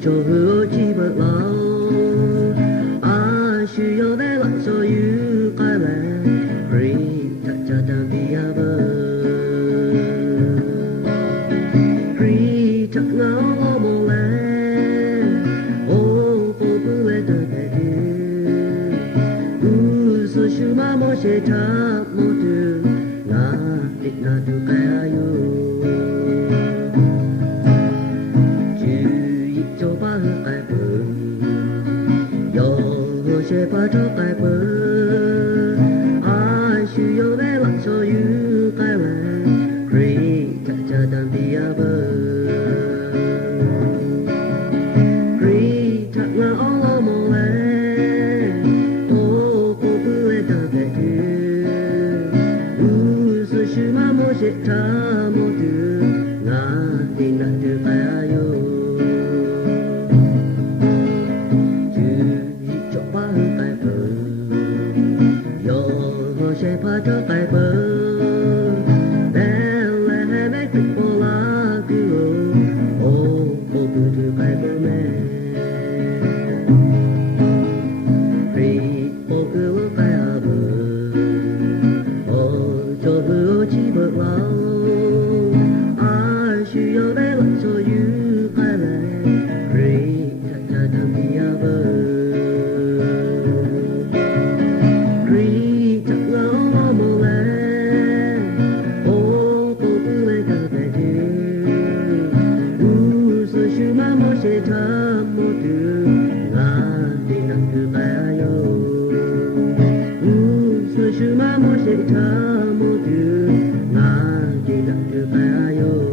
調布を집어넣어 아쉬워내 소유 깔래 프리 타자단 비아버 프리 타나 몰래 오 보부에 더대드 우수슈마 모시 타 모두 나 빛나도 가요 sẽ bắt đầu cái bờ ai suy yếu bé lặng cho you cái lẽ free cha cha đàn bia bờ free cha ngã all mong lẽ ô cô cứ lẽ ta về tu sự sự mà mỗi sẽ ta mỗi thứ ngã đi nát từ tay ayo sẽ phá trở tại bờ để lại mấy việc vô lá cứ ô cô cứ từ cái bờ mẹ vì ô cứ cái bờ ô cho bờ chỉ bờ lao ai suy yếu bé lại cho you cái này vì thật ra đang đi bờ sẽ thăm một thứ ngã đi nặng từ tay ayo sự sự mà mỗi sẽ thăm một thứ ngã đi nặng từ tay ayo